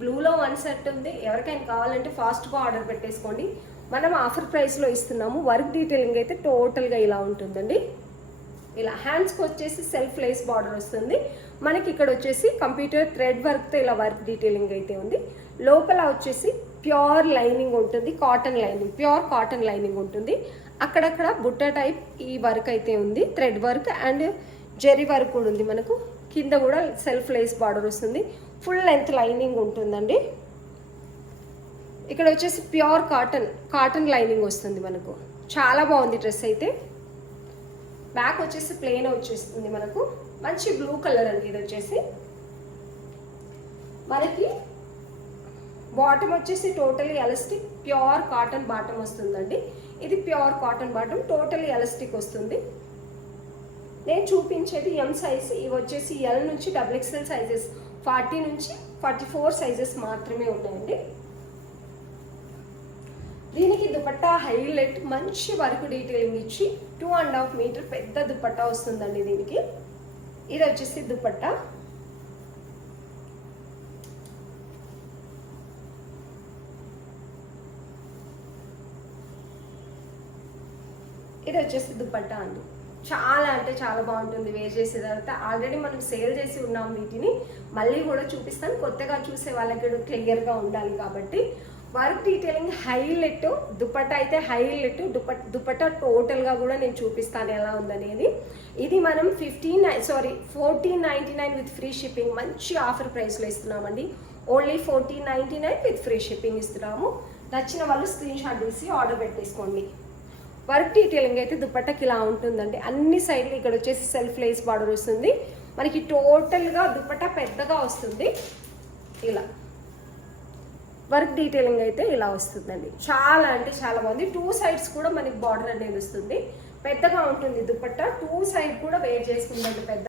బ్లూలో 1 set ఉంది. ఎవరికైనా కావాలంటే ఫాస్ట్గా ఆర్డర్ పెట్టేసుకోండి. మనం ఆఫర్ ప్రైస్లో ఇస్తున్నాము. వర్క్ డీటెయిలింగ్ అయితే టోటల్గా ఇలా ఉంటుందండి. ఇలా హ్యాండ్స్కి వచ్చేసి సెల్ఫ్ లేస్ బార్డర్ వస్తుంది. మనకి ఇక్కడ వచ్చేసి కంప్యూటర్ థ్రెడ్ వర్క్తో ఇలా వర్క్ డీటెయిలింగ్ అయితే ఉంది. లోపల వచ్చేసి ప్యూర్ లైనింగ్ ఉంటుంది, cotton lining, pure cotton lining ఉంటుంది. అక్కడక్కడ బుట్ట టైప్ ఈ వర్క్ అయితే ఉంది, thread work and zari work కూడా ఉంది. మనకు కింద కూడా సెల్ఫ్ లేస్ బార్డర్ వస్తుంది. ఫుల్ లెంత్ లైనింగ్ ఉంటుందండి. ఇక్కడ వచ్చేసి ప్యూర్ కాటన్ లైనింగ్ వస్తుంది మనకు. చాలా బాగుంది డ్రెస్ అయితే. బ్యాక్ వచ్చేసి ప్లెయిన్ వచ్చేస్తుంది మనకు. మంచి బ్లూ కలర్ అండి ఇది వచ్చేసి. మనకి బాటమ్ వచ్చేసి totally elastic pure cotton bottom వస్తుందండి. ఇది pure cotton bottom, totally elastic వస్తుంది. నేను చూపించేది ఎం సైజ్. ఇవి వచ్చేసి ఎల్ నుంచి XXL సైజెస్, 40 నుంచి 44 సైజెస్ మాత్రమే ఉన్నాయండి. దీనికి దుపట్టా హైలైట్ మంచి వర్క్ డీటెయిలింగ్ ఇచ్చి 2.5 మీటర్ పెద్ద దుపట్టా వస్తుందండి దీనికి. ఇది వచ్చేసి దుపట్టా. ఇది వచ్చేసి దుపట్టా అండి. చాలా అంటే చాలా బాగుంటుంది వేర్ చేసే తర్వాత. ఆల్రెడీ మనం సేల్ చేసి ఉన్నాం వీటిని, మళ్ళీ కూడా చూపిస్తాను. కొత్తగా చూసే వాళ్ళకి కూడా క్లియర్గా ఉండాలి కాబట్టి. వర్క్ డీటెయిలింగ్ హైలైట్, దుపట్టా అయితే హైలైట్. దుపట్టా టోటల్గా కూడా నేను చూపిస్తాను ఎలా ఉందనేది. ఇది మనం 1499 విత్ ఫ్రీ షిప్పింగ్ మంచి ఆఫర్ ప్రైస్లో ఇస్తున్నామండి. ఓన్లీ 1499 విత్ ఫ్రీ షిప్పింగ్ ఇస్తున్నాము. నచ్చిన వాళ్ళు స్క్రీన్ షాట్ తీసి ఆర్డర్ పెట్టేసుకోండి. వర్క్ డీటెయిలింగ్ అయితే దుపట్టాకి ఇలా ఉంటుందండి. అన్ని సైడ్లు ఇక్కడ వచ్చేసి సెల్ఫ్ లేస్ బార్డర్ వస్తుంది. మనకి టోటల్గా దుపట్టా పెద్దగా వస్తుంది. ఇలా వర్క్ డీటెయిలింగ్ అయితే ఇలా వస్తుందండి. చాలా అంటే చాలా బాగుంది. 2 సైడ్స్ కూడా మనకి బార్డర్ అనేది వస్తుంది. పెద్దగా ఉంటుంది దుపట్టా. 2 సైడ్ కూడా వేర్ చేసుకుందండి పెద్ద.